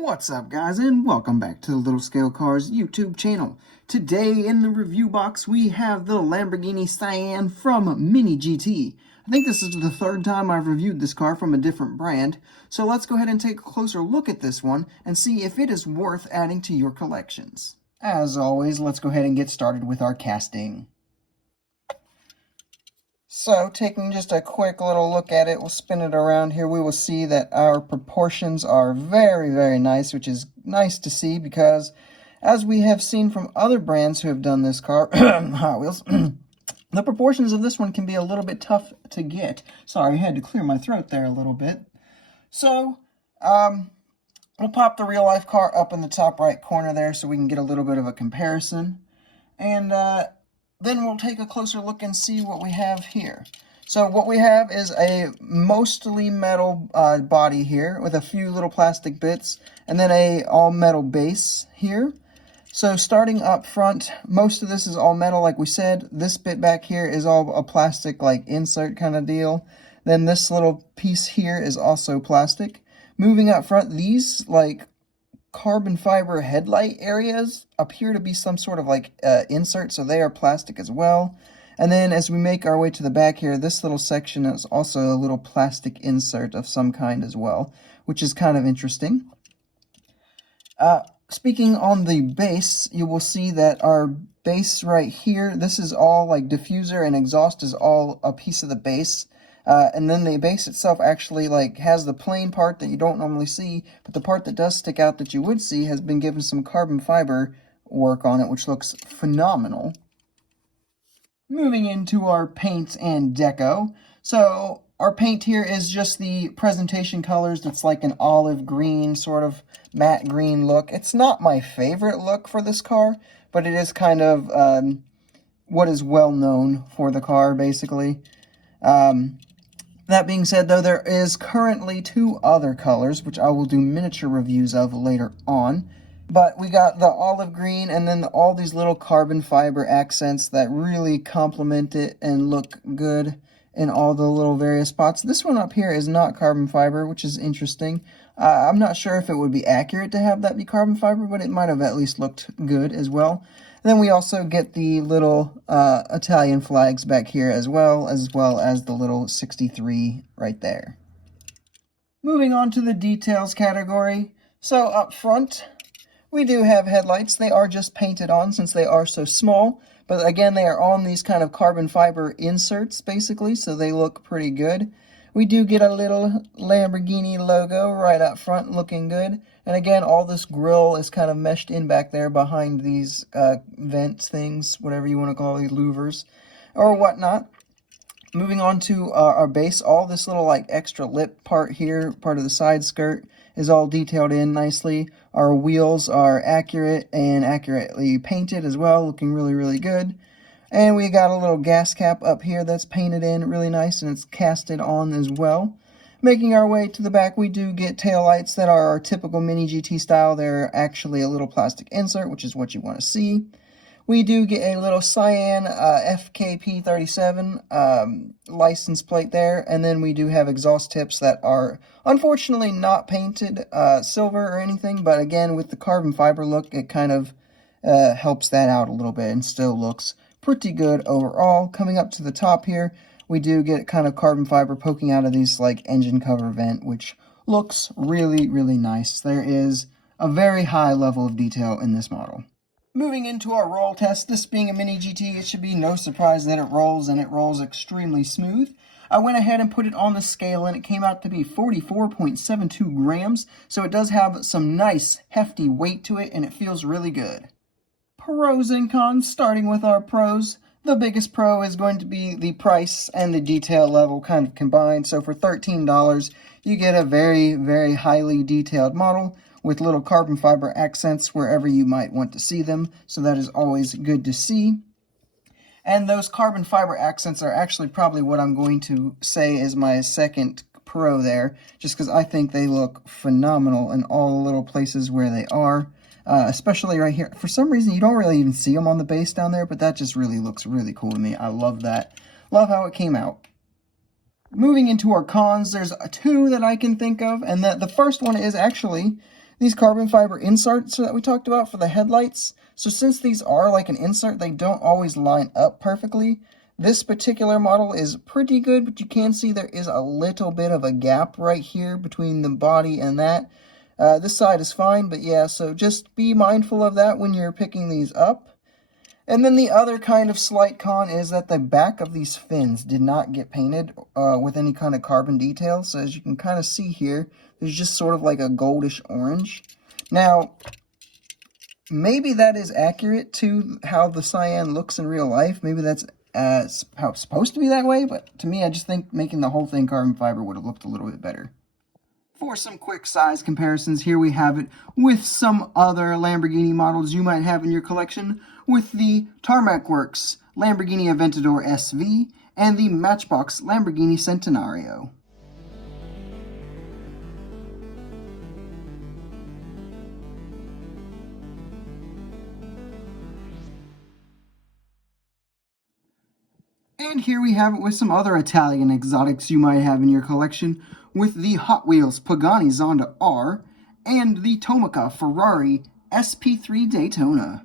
What's up, guys, and welcome back to the Little Scale Cars YouTube channel. Today in the review box we have the Lamborghini Sian from MiniGT. I think this is the third time I've reviewed this car from a different brand, so let's go ahead and take a closer look at this one and see if it is worth adding to your collections. As always, let's go ahead and get started with our casting. So, taking just a quick little look at it, we'll spin it around here, we will see that our proportions are very, very nice, which is nice to see because, as we have seen from other brands who have done this car, Hot Wheels, the proportions of this one can be a little bit tough to get. Sorry, I had to clear my throat there a little bit. So, we'll pop the real-life car up in the top right corner there so we can get a little bit of a comparison. And, then we'll take a closer look and see what we have here. So what we have is a mostly metal body here with a few little plastic bits and then a all metal base here. So starting up front, most of this is all metal like we said. This bit back here is all a plastic like insert kind of deal. Then this little piece here is also plastic. Moving up front, these like carbon fiber headlight areas appear to be some sort of like insert, so they are plastic as well. And then as we make our way to the back here, this little section is also a little plastic insert of some kind as well, which is kind of interesting. Speaking on the base, you will see that our base right here, this is all like diffuser and exhaust is all a piece of the base. And then the base itself actually like has the plain part that you don't normally see, but the part that does stick out that you would see has been given some carbon fiber work on it, which looks phenomenal. Moving into our paint and deco. So our paint here is just the presentation colors. That's like an olive green, sort of matte green look. It's not my favorite look for this car, but it is kind of what is well known for the car, basically. That being said, though, there is currently two other colors, which I will do miniature reviews of later on. But we got the olive green and then all these little carbon fiber accents that really complement it and look good in all the little various spots. This one up here is not carbon fiber, which is interesting. I'm not sure if it would be accurate to have that be carbon fiber, but it might have at least looked good as well. And then we also get the little Italian flags back here as well as the little 63 right there. Moving on to the details category. So up front, we do have headlights. They are just painted on since they are so small. But again, they are on these kind of carbon fiber inserts, basically, so they look pretty good. We do get a little Lamborghini logo right up front, looking good. And again, all this grille is kind of meshed in back there behind these vent things, whatever you want to call these louvers or whatnot. Moving on to our base, all this little like extra lip part here, part of the side skirt, is all detailed in nicely. Our wheels are accurate and accurately painted as well, looking really, really good. And we got a little gas cap up here that's painted in really nice and it's casted on as well. Making our way to the back, we do get taillights that are our typical Mini GT style. They're actually a little plastic insert, which is what you want to see. We do get a little Sian FKP 37 license plate there. And then we do have exhaust tips that are unfortunately not painted silver or anything. But again, with the carbon fiber look, it kind of helps that out a little bit and still looks pretty good overall. Coming up to the top here, we do get kind of carbon fiber poking out of these like engine cover vent, which looks really, really nice. There is a very high level of detail in this model. Moving into our roll test, this being a Mini GT, it should be no surprise that it rolls, and it rolls extremely smooth. I went ahead and put it on the scale, and it came out to be 44.72 grams, so it does have some nice, hefty weight to it, and it feels really good. Pros and cons, starting with our pros. The biggest pro is going to be the price and the detail level kind of combined. So for $13, you get a very, very highly detailed model with little carbon fiber accents wherever you might want to see them. So that is always good to see. And those carbon fiber accents are actually probably what I'm going to say is my second pro there, just because I think they look phenomenal in all the little places where they are. Especially right here. For some reason, you don't really even see them on the base down there, but that just really looks really cool to me. I love that. Love how it came out. Moving into our cons, there's two that I can think of, and the first one is actually these carbon fiber inserts that we talked about for the headlights. So since these are like an insert, they don't always line up perfectly. This particular model is pretty good, but you can see there is a little bit of a gap right here between the body and that. This side is fine, but yeah, so just be mindful of that when you're picking these up. And then the other kind of slight con is that the back of these fins did not get painted with any kind of carbon detail. So as you can kind of see here, there's just sort of like a goldish orange. Now, maybe that is accurate to how the cyan looks in real life. Maybe that's how it's supposed to be that way. But to me, I just think making the whole thing carbon fiber would have looked a little bit better. For some quick size comparisons, here we have it with some other Lamborghini models you might have in your collection, with the Tarmac Works Lamborghini Aventador SV and the Matchbox Lamborghini Centenario. And here we have it with some other Italian exotics you might have in your collection, with the Hot Wheels Pagani Zonda R and the Tomica Ferrari SP3 Daytona.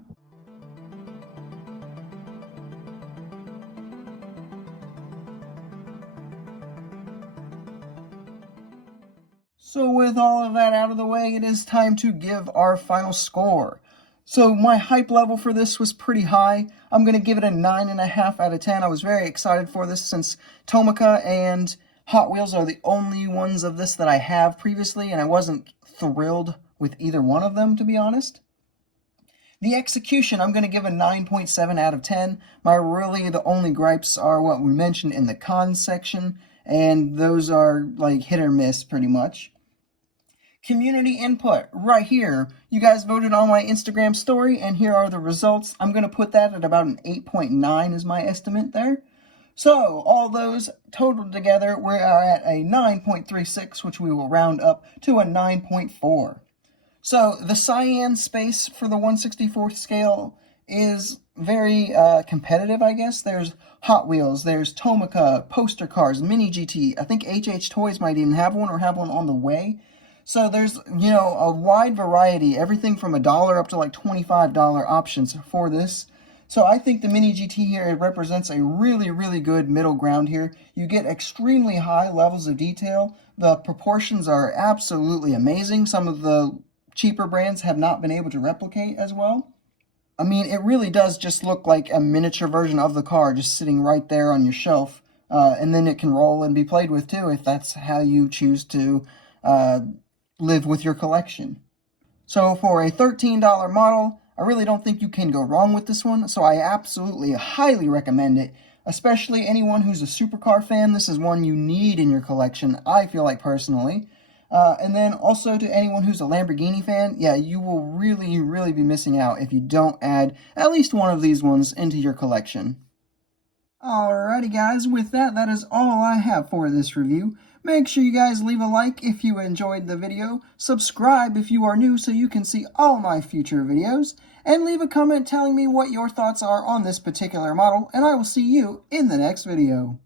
So with all of that out of the way, it is time to give our final score. So my hype level for this was pretty high. I'm going to give it a 9.5 out of 10. I was very excited for this since Tomica and Hot Wheels are the only ones of this that I have previously, and I wasn't thrilled with either one of them, to be honest. The execution, I'm going to give a 9.7 out of 10. The only gripes are what we mentioned in the cons section, and those are like hit or miss pretty much. Community input right here. You guys voted on my Instagram story, and here are the results. I'm going to put that at about an 8.9 is my estimate there. So all those totaled together, we are at a 9.36, which we will round up to a 9.4. So the cyan space for the 1/64th scale is very competitive, I guess. There's Hot Wheels, there's Tomica, Poster Cars, MiniGT. I think HH Toys might even have one or have one on the way. So there's, a wide variety, everything from $1 up to like $25 options for this. So I think the MiniGT here represents a really, really good middle ground here. You get extremely high levels of detail. The proportions are absolutely amazing. Some of the cheaper brands have not been able to replicate as well. I mean, it really does just look like a miniature version of the car just sitting right there on your shelf. And then it can roll and be played with too if that's how you choose to live with your collection. So for a $13 model, I really don't think you can go wrong with this one, so I absolutely highly recommend it. Especially anyone who's a supercar fan, this is one you need in your collection, I feel like personally. And then also to anyone who's a Lamborghini fan, yeah, you will really, really be missing out if you don't add at least one of these ones into your collection. Alrighty guys, with that, that is all I have for this review. Make sure you guys leave a like if you enjoyed the video, subscribe if you are new so you can see all my future videos, and leave a comment telling me what your thoughts are on this particular model, and I will see you in the next video.